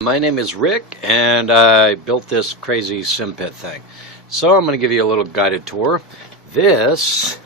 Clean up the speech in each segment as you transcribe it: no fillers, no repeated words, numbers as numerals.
My name is Rick, and I built this crazy SimPit thing. So I'm going to give you a little guided tour. This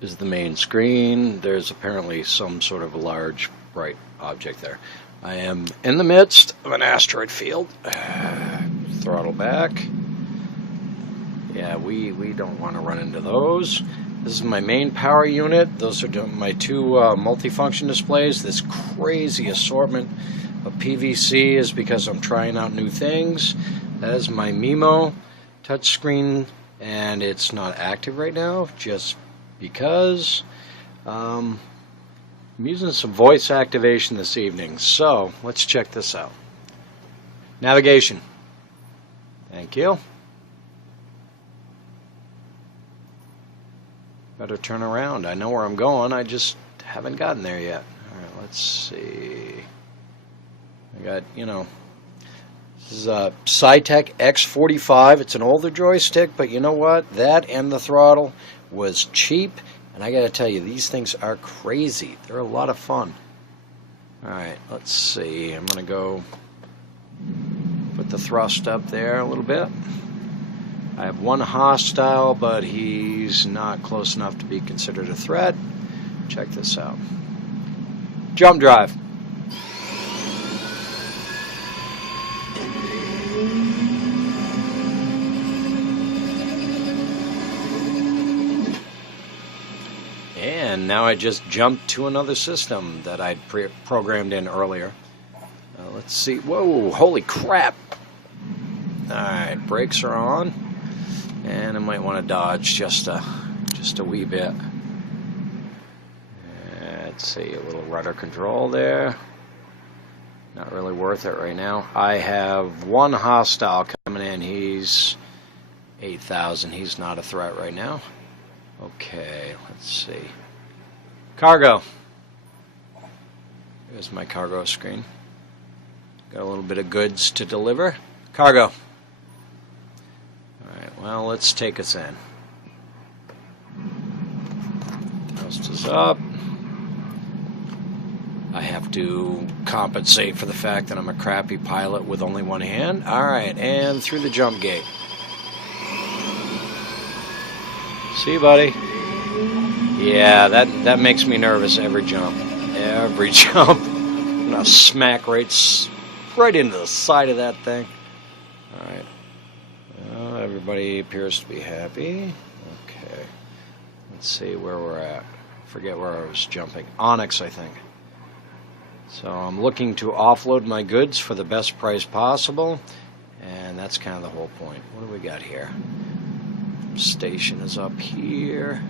is the main screen. There's apparently some sort of a large, bright object there. I am in the midst of an asteroid field. Throttle back. Yeah, we don't want to run into those. This is my main power unit. Those are my two multifunction displays. This crazy assortment of PVC is because I'm trying out new things. That is my Mimo touchscreen, and it's not active right now just because I'm using some voice activation this evening. So let's check this out. Navigation. Thank you. Better turn around. I know where I'm going. I just haven't gotten there yet. All right, let's see. I got, this is a Cytec X45. It's an older joystick, but you know what? That and the throttle was cheap, and I got to tell you, these things are crazy. They're a lot of fun. All right, let's see. I'm going to go put the thrust up there a little bit. I have one hostile, but he's not close enough to be considered a threat. Check this out. Jump drive. And now I just jumped to another system that I'd programmed in earlier. Let's see. Whoa, holy crap. Alright, brakes are on. And I might want to dodge just a wee bit. Let's see, a little rudder control there. Not really worth it right now. I have one hostile coming in. He's 8,000. He's not a threat right now. Okay, let's see. Cargo. Here's my cargo screen. Got a little bit of goods to deliver. Cargo. Alright, well, let's take us in. Thrust is up. I have to compensate for the fact that I'm a crappy pilot with only one hand. Alright, and through the jump gate. See you, buddy. Yeah, that makes me nervous every jump. Every jump. I'm gonna smack right into the side of that thing. Alright. Well, everybody appears to be happy. Okay. Let's see where we're at. Forget where I was jumping. Onyx, I think. So I'm looking to offload my goods for the best price possible. And that's kind of the whole point. What do we got here? Station is up here.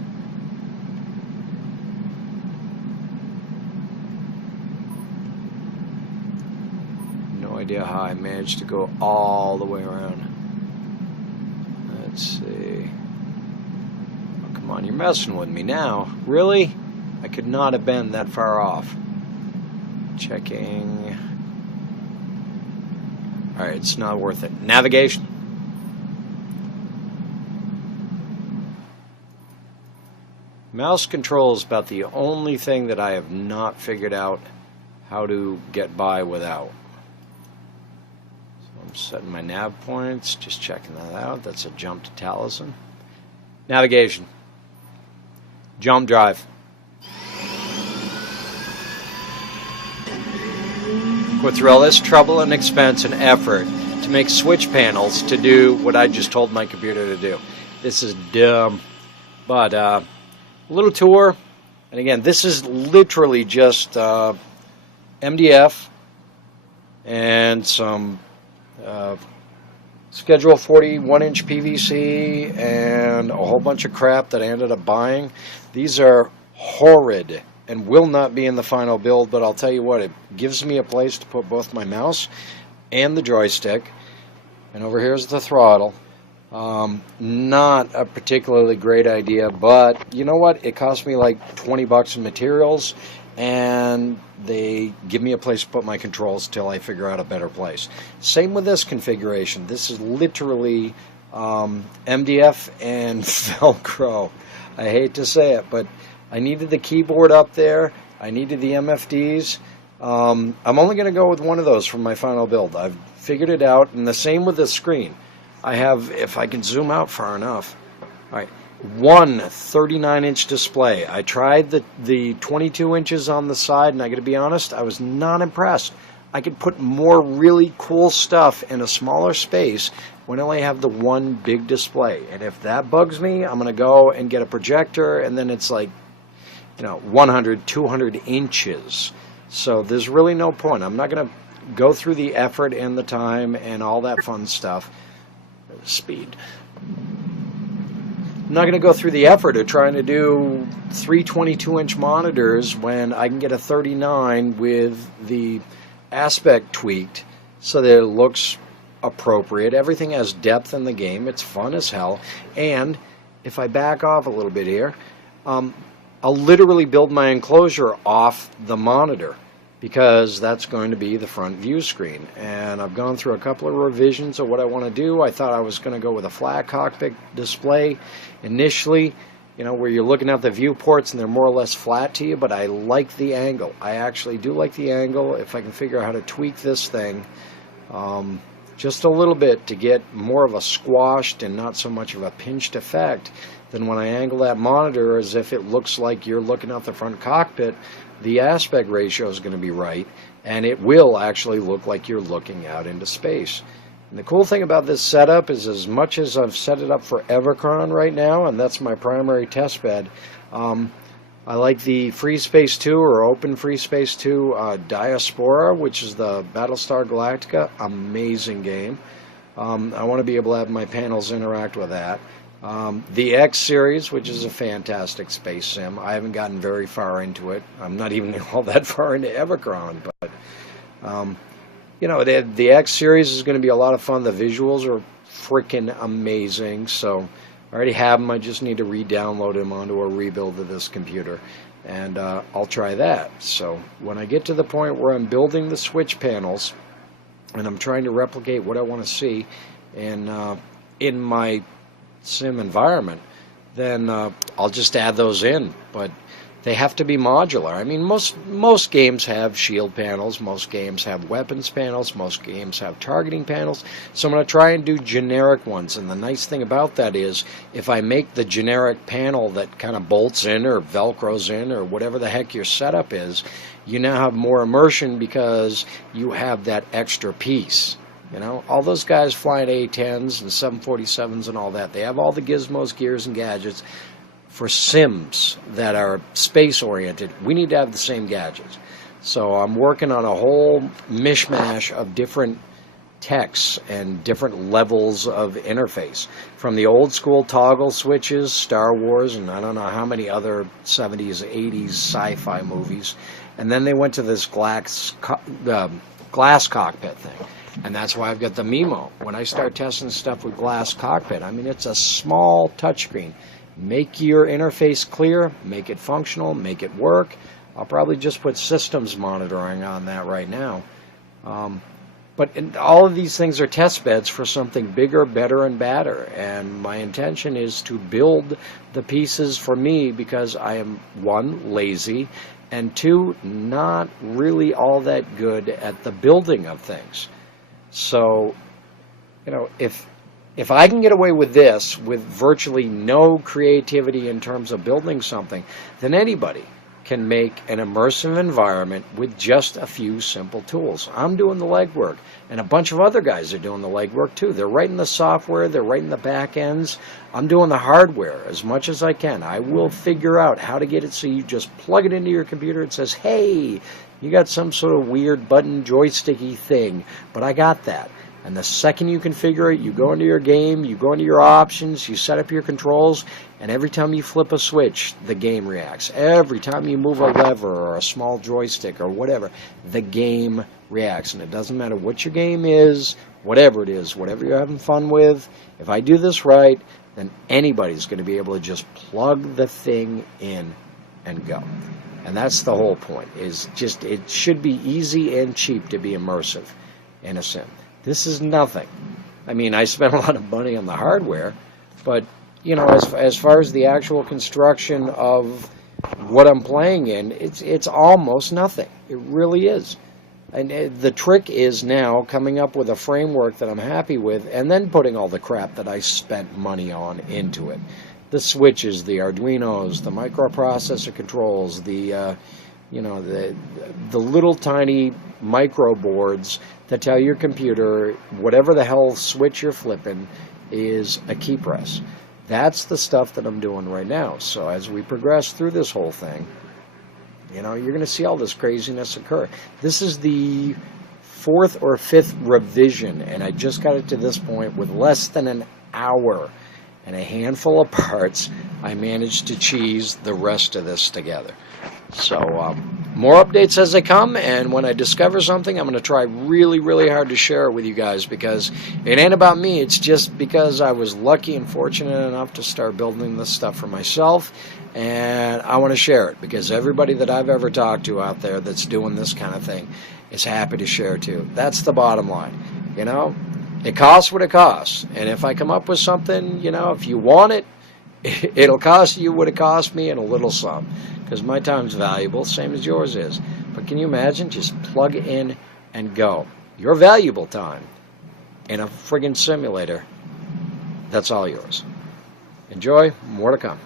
No idea how I managed to go all the way around. Let's see. Oh, come on, you're messing with me now. Really? I could not have been that far off. Checking. Alright, it's not worth it. Navigation. Mouse control is about the only thing that I have not figured out how to get by without. So I'm setting my nav points, just checking that out. That's a jump to Taliesin. Navigation. Jump drive. Go through all this trouble and expense and effort to make switch panels to do what I just told my computer to do. This is dumb. But, a little tour, and again, this is literally just MDF and some Schedule 40 1-inch PVC and a whole bunch of crap that I ended up buying. These are horrid and will not be in the final build, but I'll tell you what, it gives me a place to put both my mouse and the joystick. And over here's the throttle. Not a particularly great idea, but you know what? It cost me like 20 bucks in materials, and they give me a place to put my controls till I figure out a better place. Same with this configuration. This is literally MDF and Velcro. I hate to say it, but I needed the keyboard up there. I needed the MFDs. I'm only going to go with one of those for my final build. I've figured it out, and the same with the screen. I have, if I can zoom out far enough, all right, one 39-inch display. I tried the 22 inches on the side, and I got to be honest, I was not impressed. I could put more really cool stuff in a smaller space when I only have the one big display. And if that bugs me, I'm going to go and get a projector, and then it's like, 100, 200 inches. So there's really no point. I'm not going to go through the effort and the time and all that fun stuff. Speed. I'm not going to go through the effort of trying to do 3 22-inch monitors when I can get a 39 with the aspect tweaked so that it looks appropriate. Everything has depth in the game. It's fun as hell. And if I back off a little bit here, I'll literally build my enclosure off the monitor because that's going to be the front view screen. And I've gone through a couple of revisions of what I want to do. I thought I was going to go with a flat cockpit display initially, where you're looking at the viewports and they're more or less flat to you, but I like the angle. I actually do like the angle. If I can figure out how to tweak this thing just a little bit to get more of a squashed and not so much of a pinched effect, then when I angle that monitor as if it looks like you're looking out the front cockpit, the aspect ratio is going to be right, and it will actually look like you're looking out into space. And the cool thing about this setup is, as much as I've set it up for Evercron right now, and that's my primary test bed, I like the FreeSpace 2 or Open FreeSpace 2 Diaspora, which is the Battlestar Galactica. Amazing game. I want to be able to have my panels interact with that. The X series, which is a fantastic space sim. I haven't gotten very far into it. I'm not even all that far into Evercron, but the X series is going to be a lot of fun. The visuals are freaking amazing. So I already have them. I just need to re-download them onto a rebuild of this computer, and I'll try that. So when I get to the point where I'm building the switch panels and I'm trying to replicate what I want to see in my sim environment, then I'll just add those in. But they have to be modular. I mean, most games have shield panels, most games have weapons panels, most games have targeting panels. So I'm going to try and do generic ones. And the nice thing about that is, if I make the generic panel that kind of bolts in or velcros in or whatever the heck your setup is, you now have more immersion because you have that extra piece. All those guys flying A-10s and 747s and all that, they have all the gizmos, gears, and gadgets. For sims that are space-oriented, we need to have the same gadgets. So I'm working on a whole mishmash of different techs and different levels of interface. From the old-school toggle switches, Star Wars, and I don't know how many other 70s, 80s sci-fi movies. And then they went to this glass cockpit thing. And that's why I've got the Mimo. When I start testing stuff with glass cockpit, I mean, it's a small touchscreen. Make your interface clear, make it functional, make it work. I'll probably just put systems monitoring on that right now. But all of these things are test beds for something bigger, better, and badder. And my intention is to build the pieces for me because I am, 1, lazy, and 2, not really all that good at the building of things. So, if I can get away with this, with virtually no creativity in terms of building something, then anybody can make an immersive environment with just a few simple tools. I'm doing the legwork, and a bunch of other guys are doing the legwork too. They're writing the software, they're writing the back ends. I'm doing the hardware as much as I can. I will figure out how to get it so you just plug it into your computer. It says, hey, you got some sort of weird button joysticky thing, but I got that. And the second you configure it, you go into your game, you go into your options, you set up your controls, and every time you flip a switch, the game reacts. Every time you move a lever or a small joystick or whatever, the game reacts. And it doesn't matter what your game is, whatever it is, whatever you're having fun with. If I do this right, then anybody's going to be able to just plug the thing in and go. And that's the whole point, is just it should be easy and cheap to be immersive in a sim. This is nothing. I mean, I spent a lot of money on the hardware, but, as far as the actual construction of what I'm playing in, it's almost nothing. It really is. And the trick is now coming up with a framework that I'm happy with, and then putting all the crap that I spent money on into it. The switches, the Arduinos, the microprocessor controls, the little tiny micro boards that tell your computer whatever the hell switch you're flipping is a key press. That's the stuff that I'm doing right now. So as we progress through this whole thing, you're going to see all this craziness occur. This is the 4th or 5th revision, and I just got it to this point with less than an hour and a handful of parts. I managed to cheese the rest of this together. So more updates as they come, and when I discover something, I'm going to try really, really hard to share it with you guys, because it ain't about me. It's just because I was lucky and fortunate enough to start building this stuff for myself, and I want to share it because everybody that I've ever talked to out there that's doing this kind of thing is happy to share too. That's the bottom line. It costs what it costs, and if I come up with something, if you want it, it'll cost you what it cost me and a little some, because my time's valuable, same as yours is. But can you imagine? Just plug in and go. Your valuable time in a friggin' simulator, that's all yours. Enjoy. More to come.